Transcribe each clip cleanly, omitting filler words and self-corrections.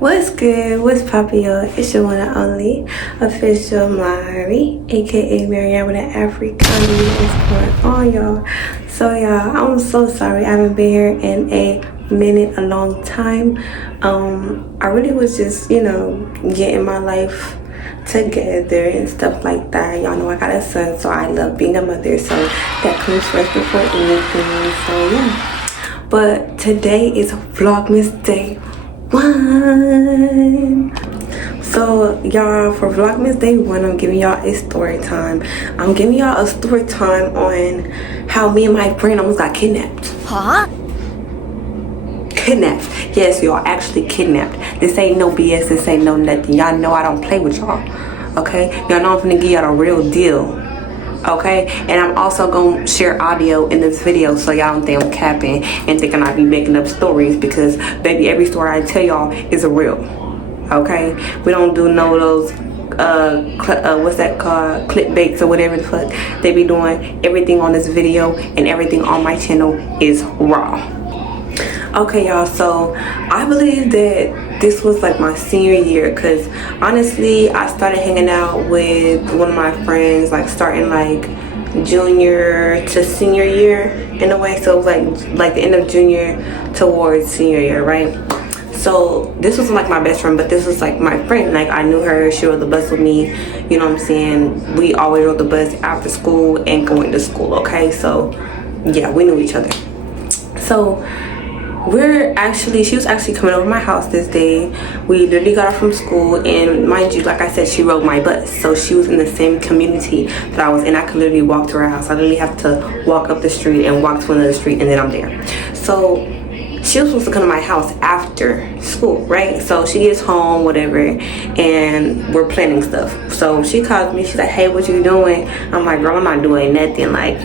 What's good? What's poppin', y'all? It's your one and only official Mari, aka Marianne with an African. What's going on, y'all? So, y'all, I'm so sorry I haven't been here in a minute, a long time. I really was just, getting my life together and stuff like that. Y'all know I got a son, so I love being a mother, so that comes first before anything. So, yeah. But today is Vlogmas Day 1. So y'all, for Vlogmas Day 1, I'm giving y'all a story time. I'm giving y'all a story time on how me and my friend almost got kidnapped. Huh? Kidnapped. Yes, y'all, actually kidnapped. This ain't no BS. This ain't no nothing. Y'all know I don't play with y'all. Okay? Y'all know I'm finna give y'all the real deal. Okay, and I'm also gonna share audio in this video so y'all don't think I'm capping and thinking I be making up stories, because baby, every story I tell y'all is a real. Okay, we don't do no of those what's that called, clickbaits or whatever the fuck they be doing. Everything on this video and everything on my channel is raw. Okay, y'all, so I believe that this was like my senior year, because honestly I started hanging out with one of my friends like starting like junior to senior year in a way. So it was like the end of junior towards senior year, right? So this was like my best friend, but this was like my friend. Like I knew her, she rode the bus with me, you know what I'm saying? We always rode the bus after school and going to school. Okay, so yeah, we knew each other. So she was actually coming over my house this day. We literally got off from school, and mind you, like I said, she rode my bus, so she was in the same community that I was in. I could literally walk to her house. I literally have to walk up the street and walk to another street, and then I'm there. So she was supposed to come to my house after school, right? So she gets home, whatever, and we're planning stuff. So she calls me, she's like, hey, what you doing? I'm like, girl, I'm not doing nothing. Like,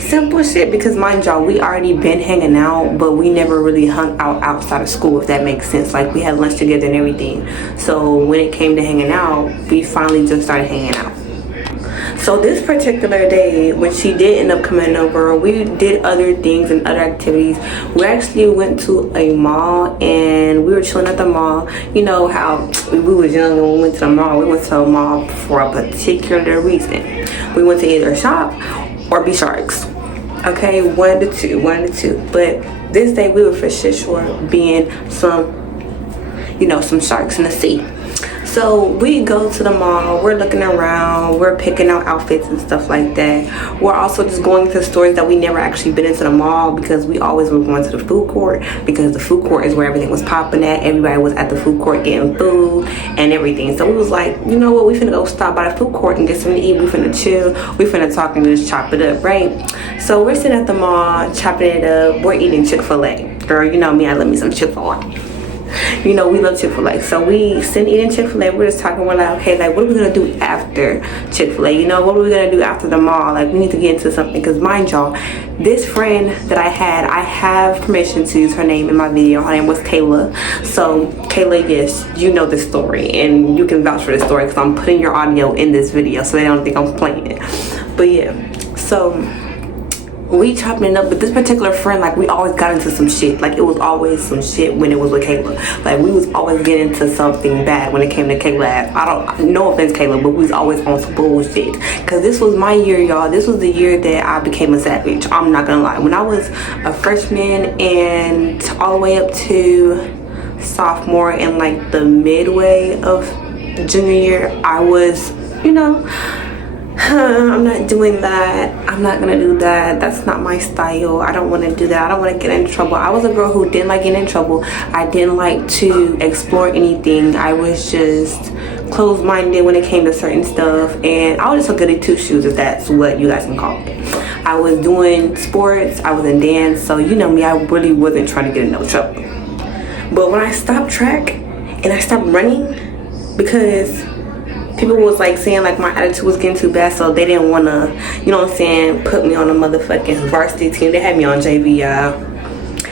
simple shit, because mind y'all, we already been hanging out, but we never really hung out outside of school, if that makes sense. Like, we had lunch together and everything. So when it came to hanging out, we finally just started hanging out. So this particular day, when she did end up coming over, we did other things and other activities. We actually went to a mall and we were chilling at the mall. You know how we was young and we went to the mall. We went to a mall for a particular reason. We went to either shop or be sharks. Okay, one of the two. But this day we were for sure being some sharks in the sea. So we go to the mall, we're looking around, we're picking out outfits and stuff like that. We're also just going to stores that we never actually been into the mall, because we always were going to the food court, because the food court is where everything was popping at. Everybody was at the food court getting food and everything. So we was like, you know what, we finna go stop by the food court and get something to eat. We finna chill, we finna talk and just chop it up, right? So we're sitting at the mall, chopping it up, we're eating Chick-fil-A. Girl, you know me, I love me some Chick-fil-A. We love Chick-fil-A. So we sit eating Chick-fil-A. We're just talking. We're like, okay, like, what are we gonna do after Chick-fil-A? What are we gonna do after the mall? Like, we need to get into something. Because mind y'all, this friend that I have permission to use her name in my video. Her name was Kayla. So Kayla, yes, you know this story, and you can vouch for this story because I'm putting your audio in this video, so they don't think I'm playing it. But yeah, so we chopping it up. But this particular friend, like, we always got into some shit. Like, it was always some shit when it was with Kayla. Like, we was always getting into something bad when it came to Kayla. No offense, Kayla, but we was always on some bullshit. Because this was my year, y'all. This was the year that I became a savage. I'm not gonna lie. When I was a freshman and all the way up to sophomore and like the midway of junior year, I was, I'm not doing that. I'm not gonna do that. That's not my style. I don't want to do that. I don't want to get in trouble. I was a girl who didn't like getting in trouble. I didn't like to explore anything. I was just closed-minded when it came to certain stuff, and I was just a goody two-shoes, if that's what you guys can call it. I was doing sports. I was in dance, so you know me, I really wasn't trying to get in no trouble. But when I stopped track and I stopped running, because people was like saying like my attitude was getting too bad, so they didn't want to, put me on a motherfucking varsity team. They had me on JV, y'all.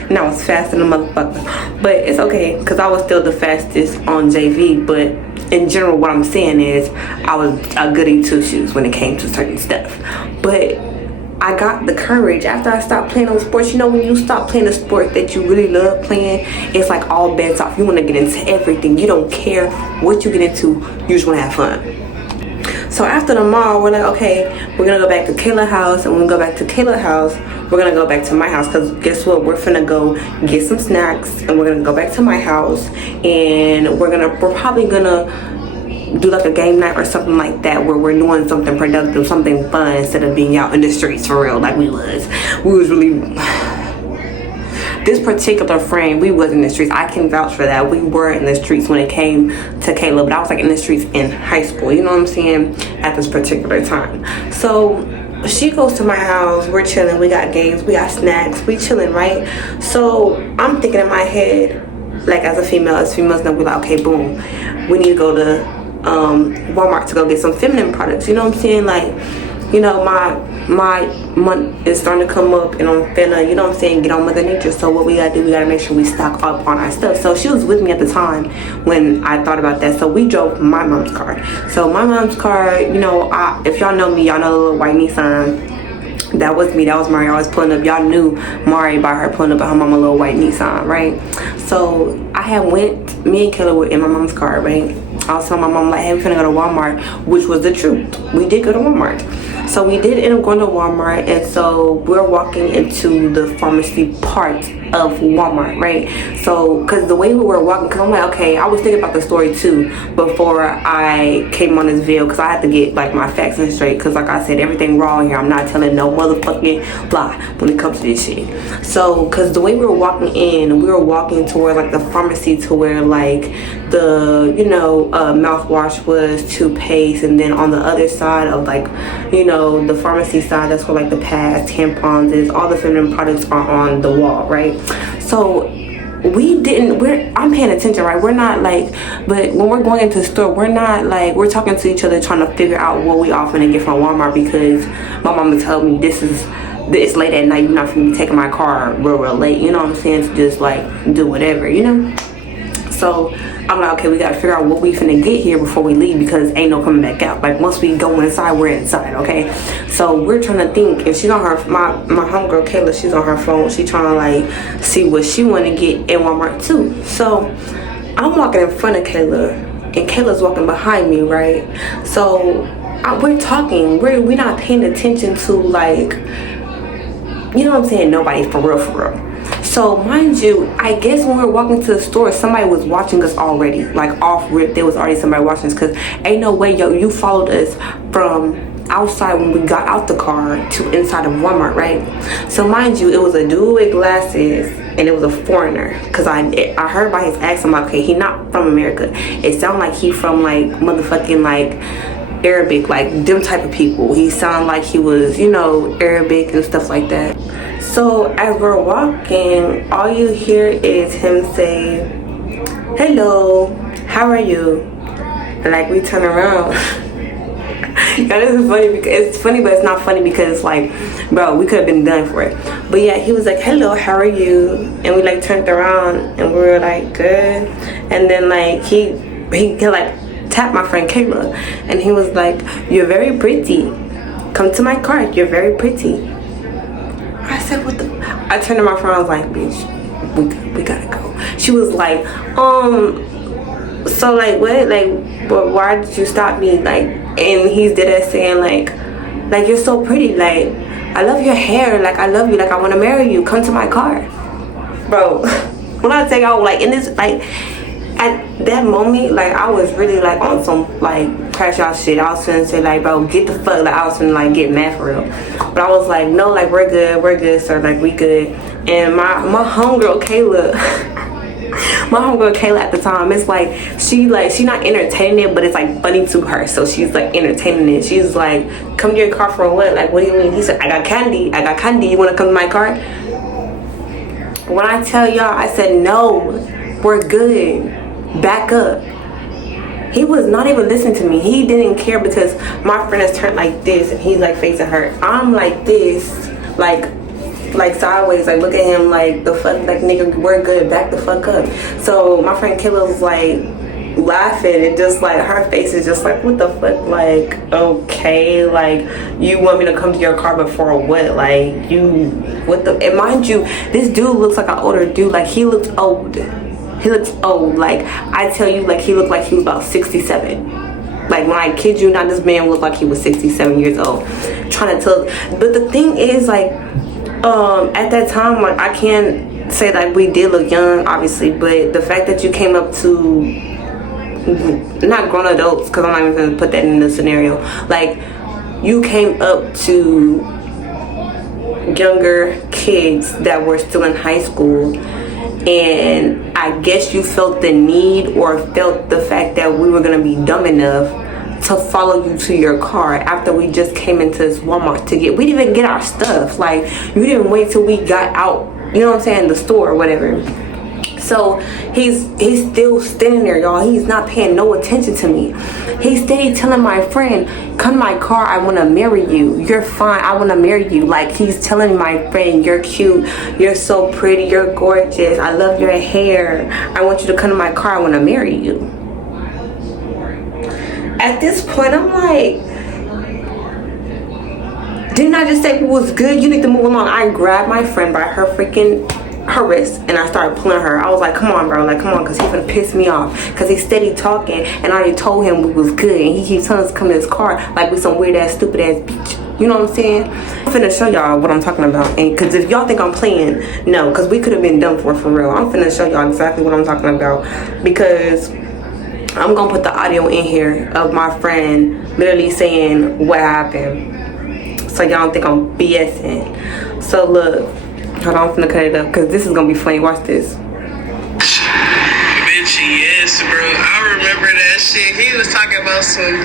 And I was faster than a motherfucker. But it's okay, because I was still the fastest on JV. But in general, what I'm saying is I was a goody two shoes when it came to certain stuff. But I got the courage after I stopped playing those sports. You know, when you stop playing a sport that you really love playing, it's like all bets off. You want to get into everything. You don't care what you get into. You just want to have fun. So after the mall, we're like, okay, we're gonna go back to Kayla's house, and when we go back to Kayla's house, we're gonna go back to my house, because guess what, we're finna go get some snacks, and we're gonna go back to my house, and we're probably gonna do like a game night or something like that, where we're doing something productive, something fun, instead of being out in the streets for real like we was really. This particular friend, we was in the streets. I can vouch for that. We were in the streets when it came to Kayla, but I was like in the streets in high school, you know what I'm saying, at this particular time. So she goes to my house, we're chilling, we got games, we got snacks, we chilling, right? So I'm thinking in my head, like as females know, we're like, okay, boom, we need to go to Walmart to go get some feminine products, you know what I'm saying? Like, you know, my month is starting to come up, and I'm finna, you know what I'm saying, get on Mother Nature. So what we gotta do, we gotta make sure we stock up on our stuff. So she was with me at the time when I thought about that. So we drove my mom's car. So my mom's car, you know, if y'all know me, y'all know the little white Nissan. That was me, that was Mari. I was pulling up. Y'all knew Mari by her pulling up at her mama little white Nissan, right? So me and Kayla were in my mom's car, right? I was telling my mom, like, hey, we're finna go to Walmart, which was the truth. We did go to Walmart. So we did end up going to Walmart, and so we're walking into the pharmacy part of Walmart, right? So, because the way we were walking, because I'm like, okay, I was thinking about the story too before I came on this video, because I had to get like my facts in straight, because like I said, everything raw here. I'm not telling no motherfucking lie when it comes to this shit. So, because the way we were walking in, we were walking towards like the pharmacy, to where like the, you know, mouthwash was, toothpaste, and then on the other side of like, you know, the pharmacy side, that's where like the pads, tampons is, all the feminine products are on the wall, right? So I'm paying attention, right? We're not like, but when we're going into the store, we're not like, we're talking to each other trying to figure out what we all finna get from Walmart, because my mama told me it's late at night, you're not finna be taking my car real late, you know what I'm saying, to just like do whatever, you know? So I'm like, okay, we gotta figure out what we finna get here before we leave, because ain't no coming back out. Like, once we go inside, we're inside, okay? So we're trying to think, and she's on her, my homegirl Kayla, she's on her phone. She trying to like see what she want to get in Walmart too. So I'm walking in front of Kayla, and Kayla's walking behind me, right? So we're talking, we're not paying attention to, like, you know what I'm saying, nobody for real. So mind you, I guess when we were walking to the store, somebody was watching us already, like off rip. There was already somebody watching us, because ain't no way, yo, you followed us from outside when we got out the car to inside of Walmart, right? So mind you, it was a dude with glasses, and it was a foreigner, because I heard by his accent, I'm like, okay, he not from America. It sounded like he from like motherfucking like Arabic, like them type of people. He sounded like he was, you know, Arabic and stuff like that. So as we're walking, all you hear is him say, hello, how are you? And like we turn around. That is funny, because it's funny, but it's not funny, because it's like, bro, we could have been done for it. But yeah, he was like, hello, how are you? And we like turned around, and we were like, good. And then like he like tapped my friend Kayla, and he was like, you're very pretty, come to my car, you're very pretty. I said, what the? I turned to my friend, I was like, bitch, we gotta go. She was like, so like what, like, but why did you stop me? Like, and he's dead ass saying like you're so pretty, like I love your hair, like I love you, like I want to marry you, come to my car. Bro, when I take out, like in this, like at that moment, like I was really like on some like crash out shit. I was finna say like, bro, get the fuck, like I was finna like get mad for real. But I was like, no, like we're good, sir, like we good. And my homegirl Kayla, my homegirl Kayla at the time, it's like she not entertaining it, but it's like funny to her. So she's like entertaining it. She's like, come to your car for what? Like, what do you mean? He said, I got candy. You wanna come to my car? When I tell y'all, I said no, we're good. Back up. He was not even listening to me. He didn't care, because my friend has turned like this, and he's like facing her. I'm like this, like sideways, like look at him, like the fuck, like nigga, we're good, back the fuck up. So my friend Kayla was like, laughing and just like her face is just like, what the fuck? Like, okay, like you want me to come to your car, but for what? Like, you, what the, and mind you, this dude looks like an older dude. Like, he looks old. He looks old. Like, I tell you, like, he looked like he was about 67. Like, when I kid you not, this man looked like he was 67 years old. Trying to tell, but the thing is, like, at that time, like, I can't say that we did look young, obviously, but the fact that you came up to, not grown adults, because I'm not even going to put that in the scenario, like, you came up to younger kids that were still in high school, and I guess you felt the need or felt the fact that we were going to be dumb enough to follow you to your car after we just came into this Walmart to get, we didn't even get our stuff. Like, you didn't wait till we got out, you know what I'm saying, the store or whatever. So he's still standing there, y'all. He's not paying no attention to me. He's steady telling my friend, come to my car, I want to marry you. You're fine, I want to marry you. Like, he's telling my friend, you're cute, you're so pretty, you're gorgeous, I love your hair, I want you to come to my car, I want to marry you. At this point, I'm like, didn't I just say it was good? You need to move along. I grabbed my friend by her wrist and I started pulling her. I was like, come on, bro, like, come on, because he's gonna piss me off, because he's steady talking and I already told him we was good, and he keeps telling us to come to his car like we some weird ass stupid ass bitch. You know what I'm saying? I'm finna show y'all what I'm talking about, and because if y'all think I'm playing, no, because we could have been done for real. I'm finna show y'all exactly what I'm talking about, because I'm gonna put the audio in here of my friend literally saying what happened, so y'all don't think I'm BSing. So look, hold on, I'm finna cut it up because this is gonna be funny. Watch this. Bitch, yes, bro. I remember that shit. He was talking about some.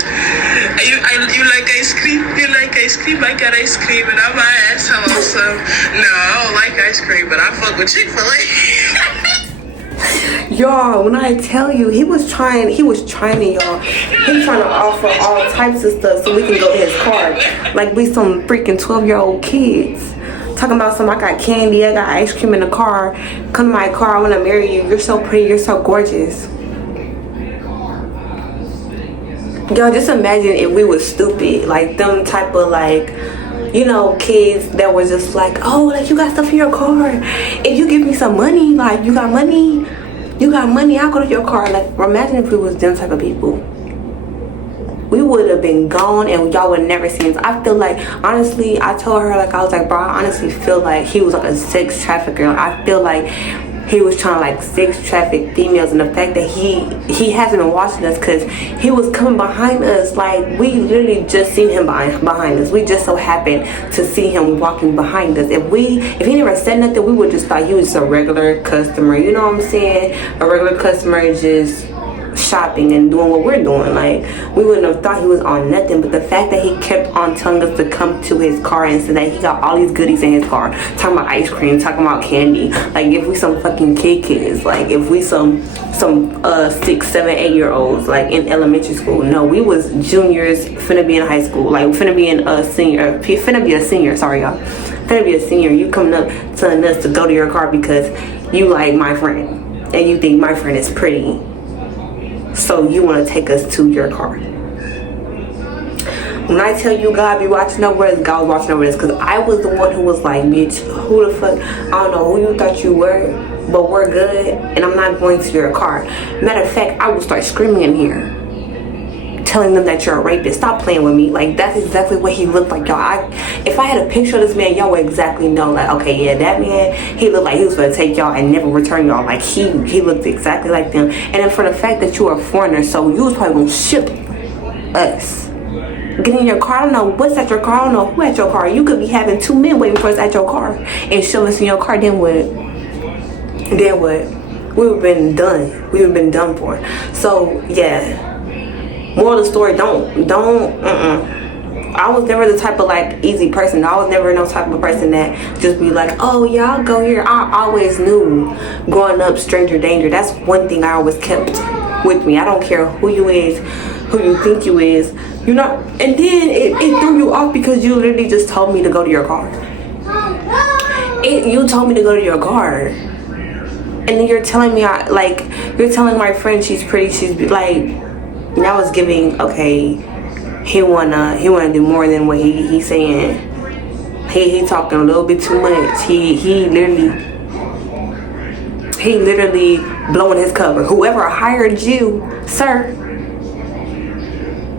You like ice cream? You like ice cream? I got ice cream, and I might ask him some. No, I don't like ice cream, but I fuck with Chick-fil-A. Y'all, when I tell you, he was trying y'all. He was trying to offer all types of stuff so we can go to his car. Like we some freaking 12-year-old kids. Talking about some, I got candy, I got ice cream in the car. Come to my car, I want to marry you. You're so pretty, you're so gorgeous. Y'all, just imagine if we was stupid. Like them type of like, you know, kids that was just like, oh, like you got stuff in your car. If you give me some money, like you got money, I'll go to your car. Like, imagine if we was them type of people. We would have been gone and y'all would never see us. I feel like, honestly, I told her, like, I was like, bro, I honestly feel like he was like a sex trafficker. I feel like he was trying to like sex traffic females, and the fact that he hasn't been watching us because he was coming behind us. Like, we literally just seen him behind us. We just so happened to see him walking behind us. If he never said nothing, we would just thought he was just a regular customer. You know what I'm saying? A regular customer just shopping and doing what we're doing. Like, we wouldn't have thought he was on nothing, but the fact that he kept on telling us to come to his car and said that he got all these goodies in his car, talking about ice cream, talking about candy, like if we some fucking kids, like if we some 6, 7, 8-year-olds like in elementary school. No, we was juniors finna be in high school, like finna be in a senior, finna be a senior, sorry y'all, finna be a senior. You coming up telling us to go to your car because you like my friend and you think my friend is pretty, so you want to take us to your car. When I tell you God be watching over us, God was watching over us, because I was the one who was like, bitch, who the fuck, I don't know who you thought you were, but we're good and I'm not going to your car. Matter of fact, I would start screaming in here, telling them that you're a rapist. Stop playing with me. Like, that's exactly what he looked like, y'all. If I had a picture of this man, y'all would exactly know, like, okay, yeah, that man, he looked like he was going to take y'all and never return y'all. Like, he looked exactly like them. And then for the fact that you are a foreigner, so you was probably going to ship us. Get in your car. I don't know what's at your car. I don't know who at your car. You could be having 2 men waiting for us at your car and show us in your car. Then what? We would have been done. We would have been done for. So, yeah. Moral of the story, don't. I was never the type of like easy person. I was never no type of person that just be like, oh yeah, I'll go here. I always knew growing up, stranger danger. That's one thing I always kept with me. I don't care who you is, who you think you is. You know, and then it threw you off because you literally just told me to go to your car. You told me to go to your car. And then you're telling me, you're telling my friend she's pretty. She's like, that was giving. Okay, he wanna do more than what he's saying. He talking a little bit too much. He literally blowing his cover. Whoever hired you, sir,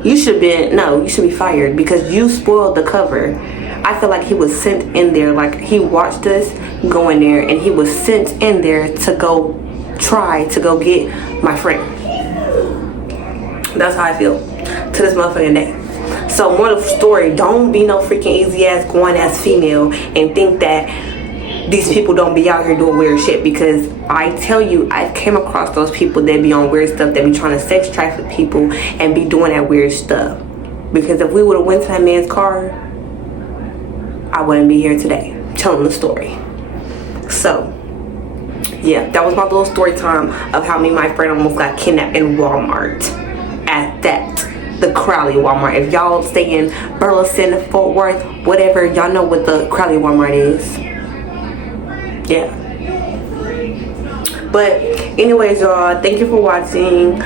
you should be fired because you spoiled the cover. I feel like he was sent in there, like he watched us go in there and he was sent in there to go try to go get my friend. That's how I feel to this motherfucking day. So moral of the story, don't be no freaking easy ass going ass female and think that these people don't be out here doing weird shit, because I tell you, I came across those people that be on weird stuff, that be trying to sex traffic people and be doing that weird stuff. Because if we would have went to that man's car, I wouldn't be here today telling the story. So yeah, that was my little story time of how me and my friend almost got kidnapped in Walmart. At that, the Crowley Walmart. If y'all stay in Burleson, Fort Worth, whatever, y'all know what the Crowley Walmart is. Yeah. But anyways, y'all, thank you for watching.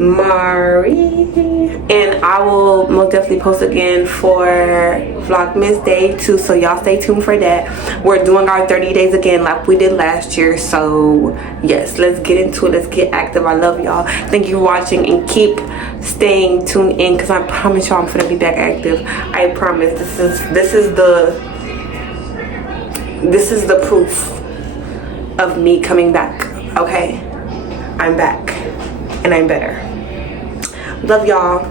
Marie, and I will most definitely post again for Vlogmas Day 2, so y'all stay tuned for that. We're doing our 30 days again like we did last year, so yes, let's get into it. Let's get active. I love y'all. Thank you for watching, and keep staying tuned in, because I promise y'all I'm gonna be back active. I promise. This is the proof of me coming back. Okay, I'm back and I'm better. Love y'all.